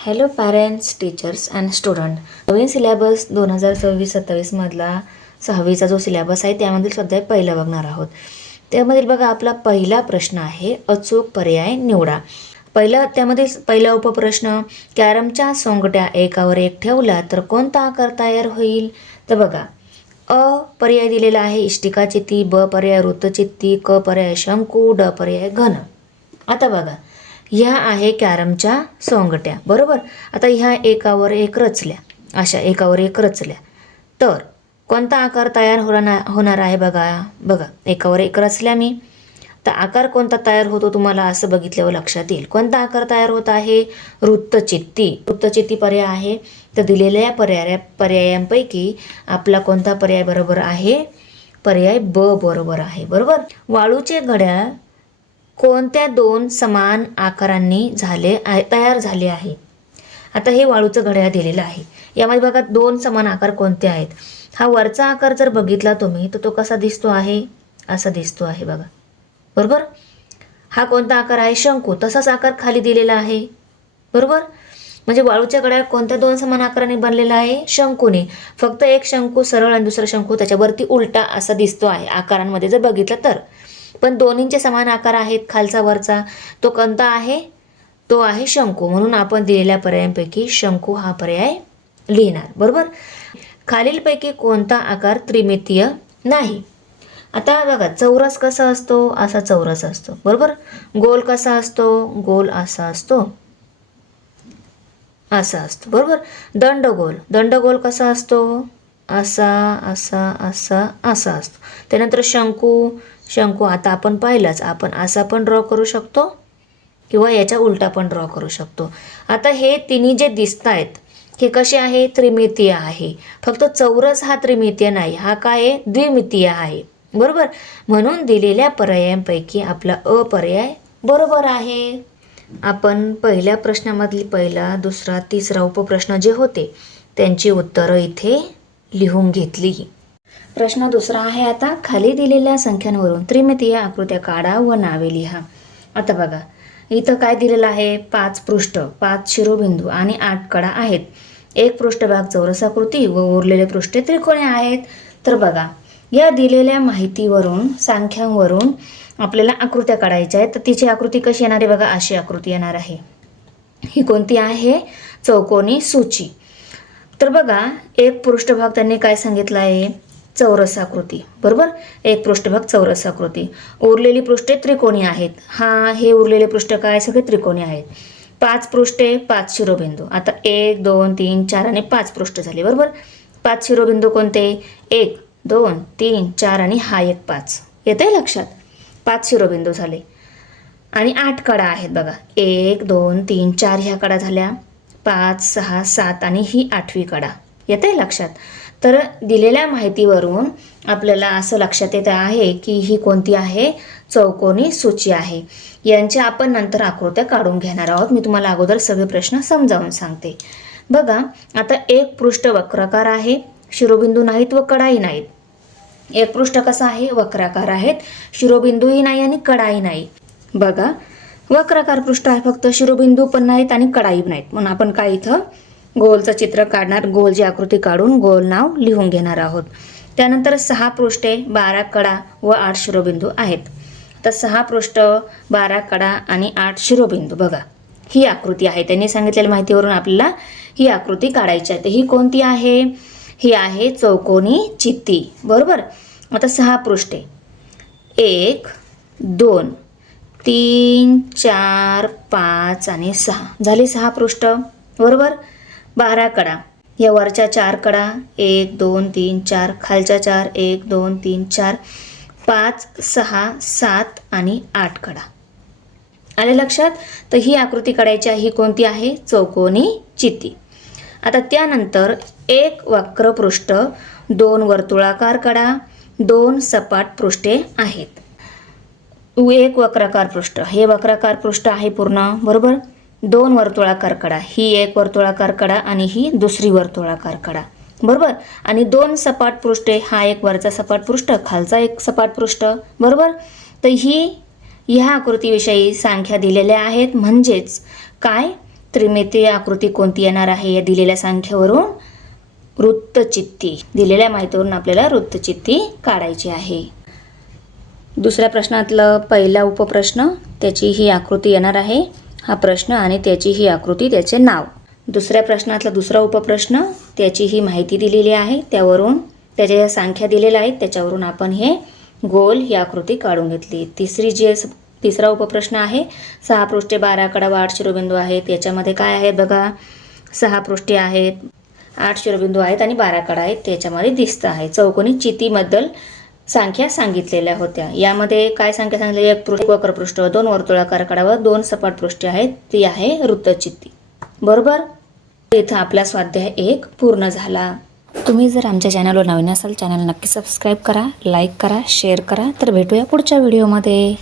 Hello parents, teachers and student. Naveen syllabus 2026-27 मधला 6वीचा जो syllabus आहे त्यामधील स्वाध्याय पहिला बघणार आहोत. त्यामधील बघा आपला पहिला प्रश्न आहे, अचूक पर्याय निवडा. त्यामधील पहिला उपप्रश्न, कॅरमच्या सोंगट्या एकावर एक ठेवला तर कोणता आकार तयार होईल? तर बघा, अ पर्याय दिलेला आहे इष्टिकाचित्ती, ब पर्याय वृत्तचित्ती, क पर्याय शंकू, ड पर्याय घन. आता बघा, ह्या आहे कॅरमच्या सोंगट्या, बरोबर. आता ह्या एकावर एक रचल्या, अशा एकावर एक रचल्या तर कोणता आकार तयार होणार आहे? बघा एकावर एक रचल्या मी, तर आकार कोणता तयार होतो तुम्हाला असं बघितल्यावर लक्षात येईल. कोणता आकार तयार होत आहे? वृत्तचित्ती पर्याय आहे. तर दिलेल्या पर्यायांपैकी आपला कोणता पर्याय बरोबर आहे? पर्याय ब बरोबर आहे, बरोबर. वाळूचे घड्याळ कोणत्या दोन समान आकारांनी तयार झाले आहे? आता हे वाळूचं घड्याळ दिलेलं आहे. यामध्ये बघा दोन समान आकार कोणते आहेत? हा वरचा आकार जर बघितला तुम्ही तर तो कसा दिसतो आहे? असा दिसतो आहे बघा, बरोबर. हा कोणता आकार आहे? शंकू. तसाच आकार खाली दिलेला आहे, बरोबर. म्हणजे वाळूच्या घड्याळ कोणत्या दोन समान आकाराने बनलेला आहे? शंकूने. फक्त एक शंकू सरळ आणि दुसरा शंकू त्याच्यावरती उलटा असा दिसतो आहे आकारांमध्ये जर बघितलं तर. पण दोन्हींचे समान आकार आहेत, खालचा वरचा. तो कोणता आहे? तो आहे शंकू. म्हणून आपण दिलेल्या पर्यायांपैकी शंकू हा पर्याय लिहिणार, बरोबर. खालीलपैकी कोणता आकार त्रिमितीय नाही? आता बघा, चौरस कसा असतो? असा चौरस असतो, बरोबर. गोल कसा असतो? गोल असा असतो, असा असतो, बरोबर. दंडगोल कसा असतो? असा असा असा असा असतो. त्यानंतर शंकू आता आपण पाहिलंच, आपण असा पण ड्रॉ करू शकतो किंवा याच्या उलटा पण ड्रॉ करू शकतो. आता हे तिन्ही जे दिसत आहेत हे कसे आहे? त्रिमितीय आहे. फक्त चौरस हा त्रिमितीय नाही, हा काय आहे? द्विमितीय आहे, बरोबर. म्हणून दिलेल्या पर्यायांपैकी आपला अ पर्याय बरोबर आहे. आपण पहिल्या प्रश्नामधली पहिला, दुसरा, तिसरा उपप्रश्न जे होते त्यांची उत्तरं इथे लिहून घेतली. प्रश्न दुसरा आहे आता, खाली दिलेल्या संख्यांवरून त्रिमितीय आकृत्या काढा व नावे लिहा. आता बघा, इथं काय दिलेलं आहे? 5 पृष्ठ, 5 शिरोबिंदू आणि 8 कडा आहेत. एक पृष्ठभाग चौरसाकृती व उरलेले पृष्ठे त्रिकोणी आहेत. तर बघा, या दिलेल्या माहितीवरून, संख्यांवरून आपल्याला आकृत्या काढायच्या आहेत. तर तिची आकृती कशी येणार आहे? बघा, अशी आकृती येणार आहे. ही कोणती आहे? चौकोनी सूची. तर बघा, एक पृष्ठभाग त्यांनी काय सांगितलं आहे? चौरसाकृती, बरोबर. एक पृष्ठभाग चौरसाकृती, उरलेली पृष्ठे त्रिकोणी आहेत. हे उरलेले पृष्ठ काय? सगळे त्रिकोणी आहेत. 5 पृष्ठे, 5 शिरोबिंदू. आता 1 2 3 4 आणि 5 पृष्ठ झाली, बरोबर. 5 शिरोबिंदू कोणते? 1 2 3 4 आणि हा एक 5. येते लक्षात? 5 शिरोबिंदू झाले. आणि 8 कडा आहेत बघा, 1 2 3 4 ह्या कडा झाल्या, 5 6 7 आणि ही 8वी कडा. येते लक्षात? तर दिलेल्या माहितीवरून आपल्याला असं लक्षात येत आहे की ही कोणती आहे? चौकोनी सूची आहे. यांच्या आपण नंतर आकृत्या काढून घेणार आहोत. मी तुम्हाला अगोदर सगळे प्रश्न समजावून सांगते. बघा, आता एक पृष्ठ वक्राकार आहे, शिरोबिंदू नाहीत व कडाही नाहीत. एक पृष्ठ कसं आहे? वक्राकार आहेत, शिरोबिंदूही नाही आणि कडाही नाही. बघा, वक्राकार पृष्ठ आहे, फक्त शिरोबिंदू पण नाहीत आणि कडाही नाहीत. म्हणून आपण काय इथं गोलचं चित्र काढणार, गोलची आकृती काढून गोल नाव लिहून घेणार आहोत. त्यानंतर 6 पृष्ठे, 12 कडा व 8 शिरोबिंदू आहेत. तर 6 पृष्ठ, 12 कडा आणि 8 शिरोबिंदू. बघा, ही आकृती आहे. त्यांनी सांगितलेल्या माहितीवरून आपल्याला ही आकृती काढायची आहे. तर ही कोणती आहे? ही आहे चौकोनी चित्ती, बरोबर. आता 6 पृष्ठे, 1 2 3 4 5 आणि 6 झाली 6 पृष्ठ, बरोबर. 12 कडा, या वरच्या 4 कडा, 1 2 3 4, खालच्या 4 1 2 3 4 5 6 7 आणि 8 कडा. आले लक्षात? तर ही आकृती काढायची आहे. ही कोणती आहे? चौकोनी चित्ती. आता त्यानंतर एक वक्रपृष्ठ, 2 वर्तुळाकार कडा, 2 सपाट पृष्ठे आहेत. एक वक्राकार पृष्ठ, हे वक्राकार पृष्ठ आहे पूर्ण, बरोबर. 2 वर्तुळाकार कडा, ही एक वर्तुळाकार कडा आणि ही दुसरी वर्तुळाकार कडा, बरोबर. आणि 2 सपाट पृष्ठे, हा एक वरचा सपाट पृष्ठ, खालचा एक सपाट पृष्ठ, बरोबर. तर ह्या आकृतीविषयी संख्या दिलेल्या आहेत. म्हणजेच काय? त्रिमितीय आकृती कोणती येणार आहे या दिलेल्या संख्येवरून? वृत्तचित्ती. दिलेल्या माहितीवरून आपल्याला वृत्तचित्ती काढायची आहे. दुसऱ्या प्रश्नातलं पहिला उपप्रश्न, त्याची ही आकृती येणार आहे. हा प्रश्न आणि त्याची ही आकृती, त्याचे नाव. दुसऱ्या प्रश्नातला दुसरा उपप्रश्न, त्याची ही माहिती दिलेली आहे, त्यावरून त्याच्या ज्या संख्या दिलेल्या आहेत त्याच्यावरून आपण हे गोल ही आकृती काढून घेतली. तिसरा उपप्रश्न आहे, 6 पृष्ठे 12 कडा व 8 शिरोबिंदू आहेत. याच्यामध्ये काय आहे बघा, 6 पृष्ठे आहेत, 8 शिरोबिंदू आहेत आणि 12 कडा आहेत, त्याच्यामध्ये दिसतं आहे. चौकोनी चितीबद्दल संख्या सांगितलेल्या होत्या. यामध्ये काय संख्या सांगितली? 1 पृष्ठ, वक्रपृष्ठ, 2 वर्तुळाकार कडा व 2 सपाट पृष्ठे आहेत. ती आहे वृत्तचित्ती. बरोबर. इथं आपला स्वाध्याय 1 पूर्ण झाला. तुम्ही जर आमच्या चॅनलवर नवीन असाल, चॅनल नक्की सबस्क्राईब करा, लाईक करा, शेअर करा. तर भेटूया पुढच्या व्हिडिओमध्ये.